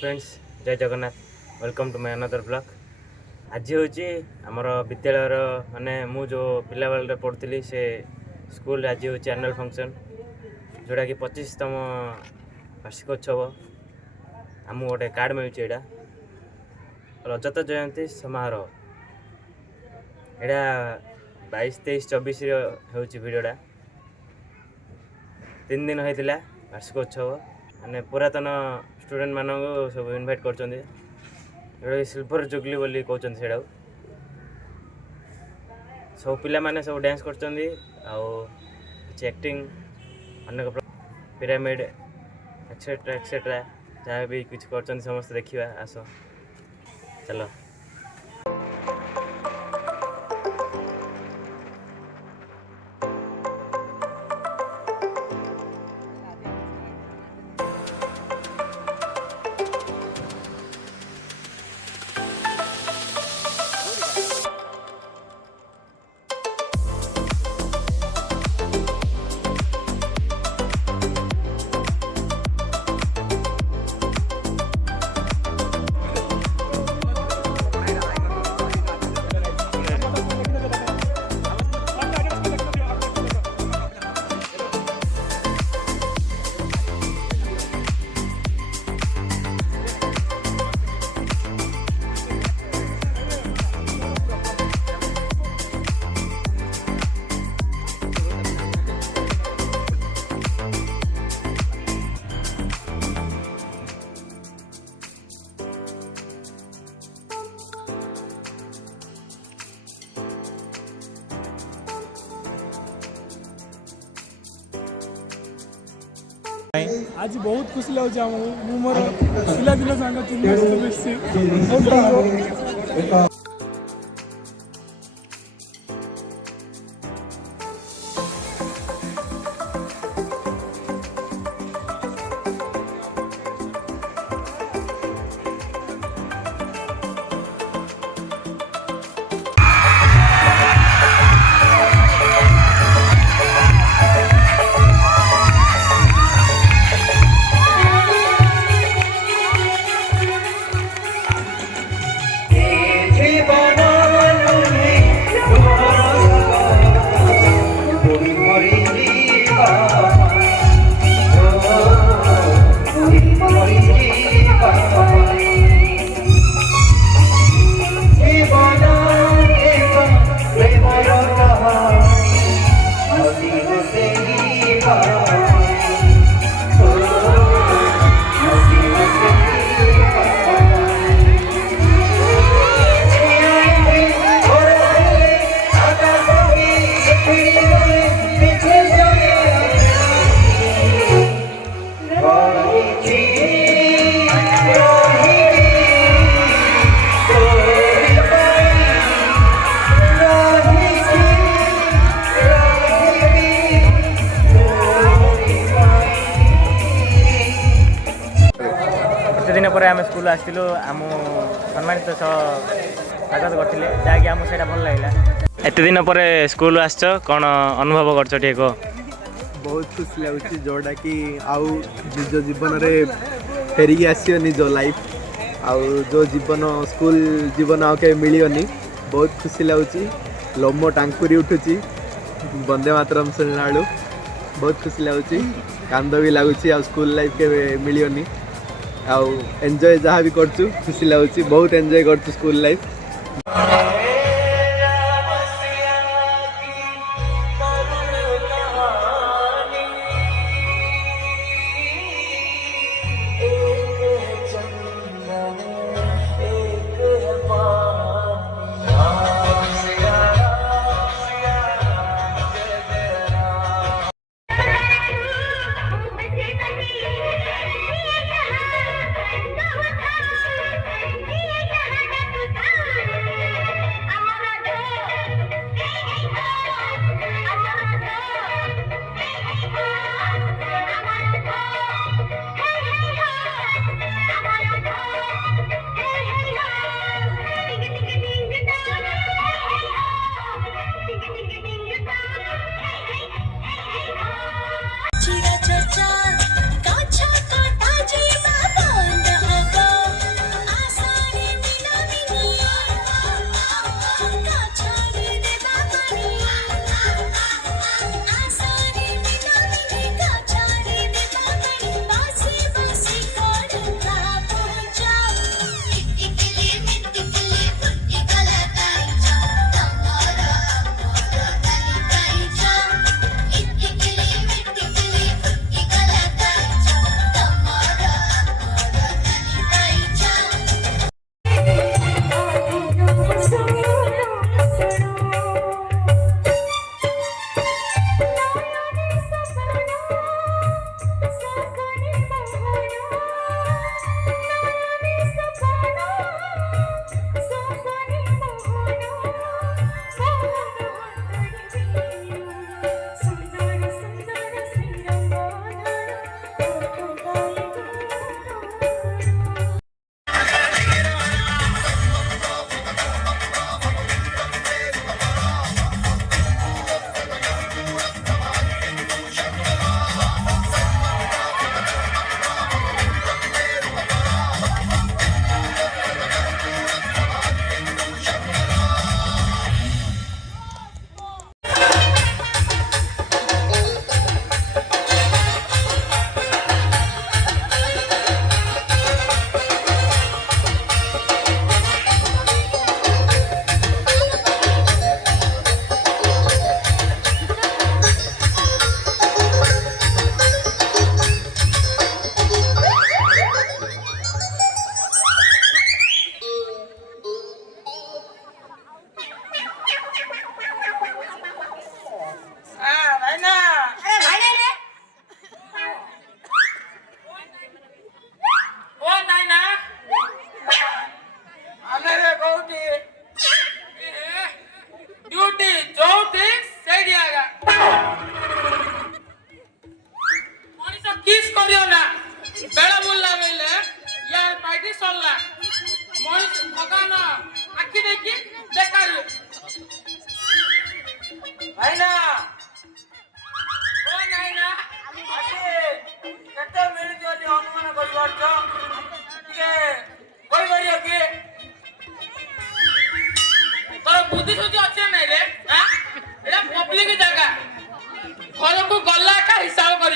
Friends, Jai Jagannath. Welcome to my another blog. आज हूँ आमर विद्यालय माने मु जो पिला बेल पढ़ुली से स्कूल आज हूँ एनुअल फंक्शन जोड़ा कि 25तम वार्षिकोत्सव। आम गोटे कार्ड मिलूँ यहाँ रजत जयंती समारोह। यहाँ 22, 23, 24 हूँ भिडटा 3 दिन होता वार्षिकोत्सव। माने पुरातन स्टूडेंट मानक सब इनवाइट कर सिल्वर जुबली बोली कहते से सब पिला माने सब डांस कर एक्टिंग अनेक पिरामिड एक्सेट्रा एक्सेट्रा जहाँ भी कुछ कर समस्त देखा आस चलो। आज बहुत खुशी लगे मोर पिला दिन सांग 3 वर्ष दिन पर आम स्कूल आसलु आम सम्मानित स्वागत करते जहाँकि आमको से भल लगे। एत दिन पर स्कूल आस कौन अनुभव कर बहुत खुशी लगुच जोटा कि आउ निज जीवन में फेरिकी आसो निज लाइफ आउ जो जीवन स्कूल जीवन आउ के मिलनी बहुत खुशी लगुच। लोम टांकुरी उठुची वंदे मातरम सुनला बेलू बहुत खुशी लगुच। कांद भी लगुच आ स्कूल लाइफ के मिलनी आउ एंजॉय जहाँ भी करचु खुशी लगुच। बहुत एंजॉय करचु स्कूल लाइफ।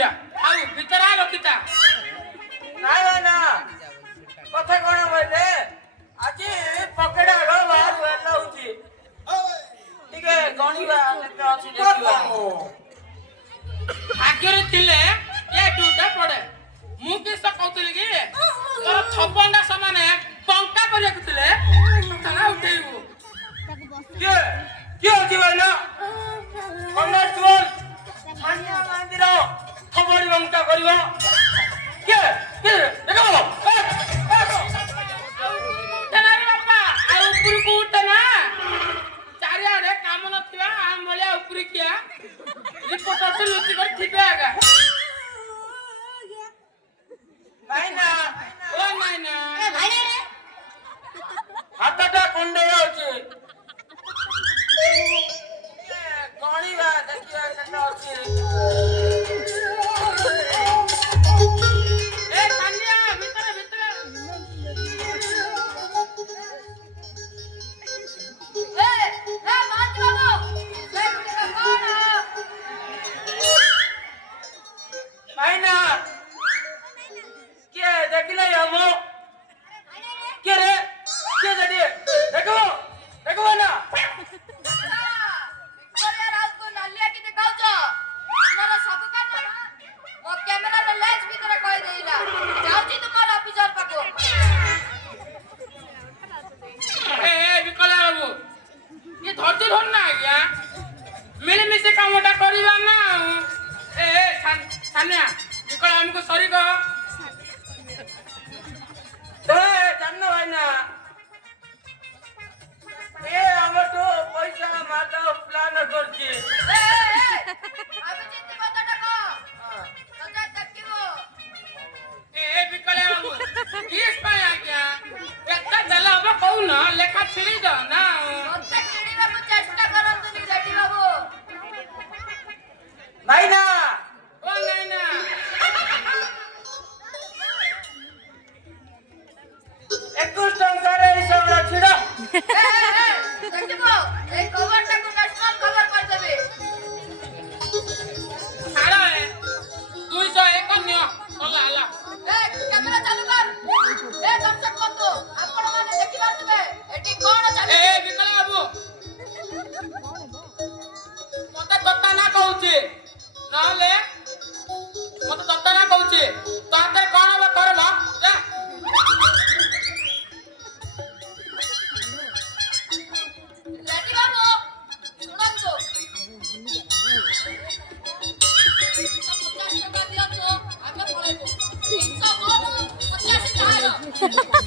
ବଢିଆ ଆଉ ଭିତରେ ଆ ରଖିତା ନାଇଁ ଭାଇନା କଥା କଣ କହିଲେ ଆଜି ପକେଟ ଆଗ ବାହାରୁ ହେଲା ହଉଛି ଟିକେ ଗଣିବା କେତେ ଅଛି ଦେଖିବା ଆଗରେ ଥିଲେ ଏ ଦୁଇଟା ପଡେ ମୁଁ କିସ କହୁଥିଲି କି ତୋର ଛପନଟା ସମାନେ ଟଙ୍କା କରିବାକୁ ଥିଲେ ଟଙ୍କା ଉଠେଇବୁ କିଏ କିଏ ଅଛି ଭାଇନା କନେଷ୍ଟବଳ ଛାନିଆ ମହାନ୍ତିର ଖବର ବଙ୍କା କରିବ କିଏ କିଏ ଦେଖ ଉଠେନାରେ ବାପା ଆଉ ଉପରକୁ ଉଠେ ନା ଚାରିଆଡେ କାମ ନଥିବା ଆମ ଭଳିଆ ଉପରିକିଆ ରିପୋର୍ଟର ସେ ଲୁଚି କରି ଥିବେ ଆଗା ଭାଇନା ଓ ନାଇନା ହାତଟା କୁଣ୍ଡେଇ ଅଛି ଗଣିବା ଦେଖିବା କେତେ ଅଛି ଏ କାନ୍ଦିଆ ଭିତରେ ଭିତରେ ଭାଇନା କିଏ ଦେଖିଲେ ହବ କିଏ ରେ କିଏ ସେଠି ଦେଖିବ ଦେଖିବ ନା ବିକଳା ବାବୁ ଇଏ ଧରତି ଧର ନା ଆଜ୍ଞା ମିଳିମିଶି କାମଟା କରିବା ନା ଆଉ ଛାନିଆ ବିକଳା ଆମକୁ ସରି କହ ଜାଣିନ ଭାଇନା ଏ ଆମଠୁ ପଇସା ମାଦ ପ୍ଲାନ କରୁଛି ବିକଳା ବାବୁ କିସ୍ ପାଇଁ ଆଜ୍ଞା କେତେ ଦେଲେ ହବ କହୁନ ଲେଖା ଛିଡ଼ି ଦ ନା ଭାଇନା ଓ ନାଇନା 21 ଟଙ୍କାରେ ଏଇ ସବୁ ଛିଡ଼ା ଛାଡ଼ 201 ନିଅ ହେଲା ହେଲା ବିକଳା ବାବୁ ମତେ ଦତ୍ତା ନା କହୁଛି ନହେଲେ ମତେ ଦତ୍ତା ନା କହୁଛି ତ ହାତରେ କଣ ହବ କରବ Ha ha ha!